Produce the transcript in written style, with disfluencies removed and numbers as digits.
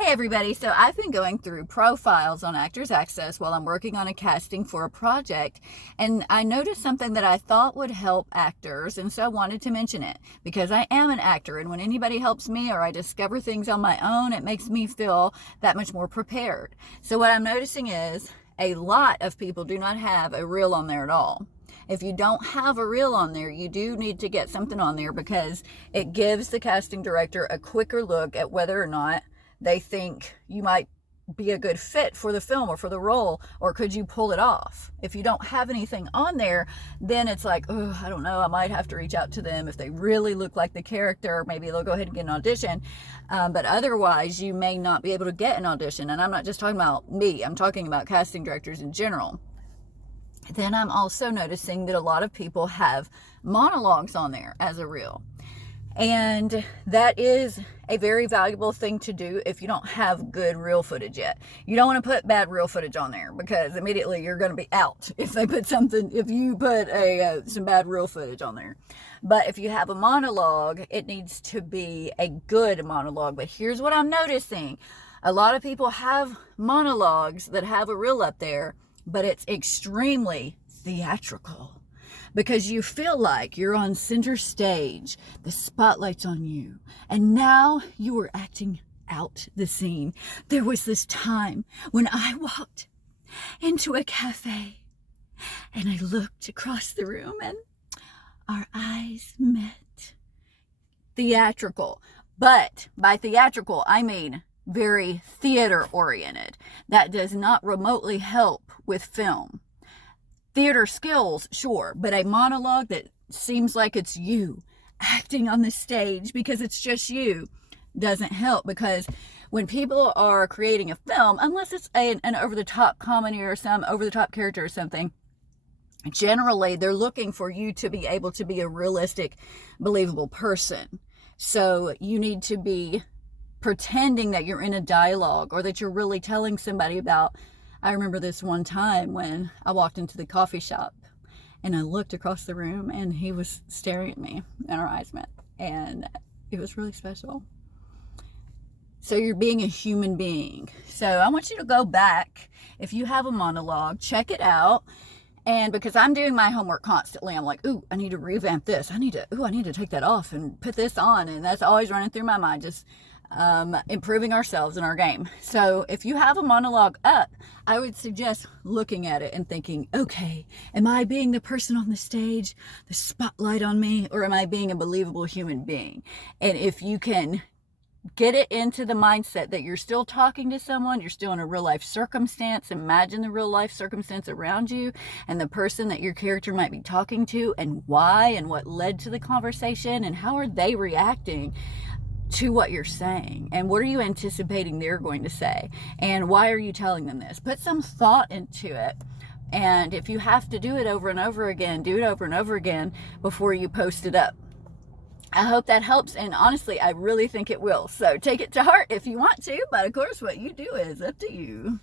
Hey everybody, so I've been going through profiles on Actors Access while I'm working on a casting for a project, and I noticed something that I thought would help actors, and so I wanted to mention it because I am an actor, and when anybody helps me or I discover things on my own, it makes me feel that much more prepared. So what I'm noticing is a lot of people do not have a reel on there at all. If you don't have a reel on there, you do need to get something on there because it gives the casting director a quicker look at whether or not they think you might be a good fit for the film or for the role, or could you pull it off? If you don't have anything on there, then it's like, oh, I don't know, I might have to reach out to them. If they really look like the character, maybe they'll go ahead and get an audition. But otherwise, you may not be able to get an audition. And I'm not just talking about me, I'm talking about casting directors in general. Then I'm also noticing that a lot of people have monologues on there as a reel. And that is a very valuable thing to do if you don't have good reel footage yet. You don't want to put bad reel footage on there because immediately you're going to be out if you put some bad reel footage on there. But if you have a monologue, it needs to be a good monologue. But here's what I'm noticing. A lot of people have monologues that have a reel up there, but it's extremely theatrical. Because you feel like you're on center stage, the spotlight's on you, and now you are acting out the scene. There was this time when I walked into a cafe and I looked across the room and our eyes met. Theatrical. But by theatrical, I mean very theater oriented. That does not remotely help with film. Theater skills, sure, but a monologue that seems like it's you acting on the stage because it's just you doesn't help. Because when people are creating a film, unless it's an over-the-top comedy or some over-the-top character or something, generally they're looking for you to be able to be a realistic, believable person. So you need to be pretending that you're in a dialogue or that you're really telling somebody about. I remember this one time when I walked into the coffee shop and I looked across the room and he was staring at me and our eyes met, and it was really special. So you're being a human being. So I want you to go back. If you have a monologue, check it out. And because I'm doing my homework constantly, I'm like, ooh, I need to revamp this. I need to take that off and put this on. And that's always running through my mind, just improving ourselves in our game. So if you have a monologue up, I would suggest looking at it and thinking, okay, am I being the person on the stage, the spotlight on me, or am I being a believable human being? And if you can get it into the mindset that you're still talking to someone, you're still in a real life circumstance, imagine the real life circumstance around you and the person that your character might be talking to and why and what led to the conversation and how are they reacting to what you're saying, and what are you anticipating they're going to say, and why are you telling them this? Put some thought into it, and if you have to do it over and over again, do it over and over again before you post it up. I hope that helps, and honestly, I really think it will. So take it to heart if you want to, but of course what you do is up to you.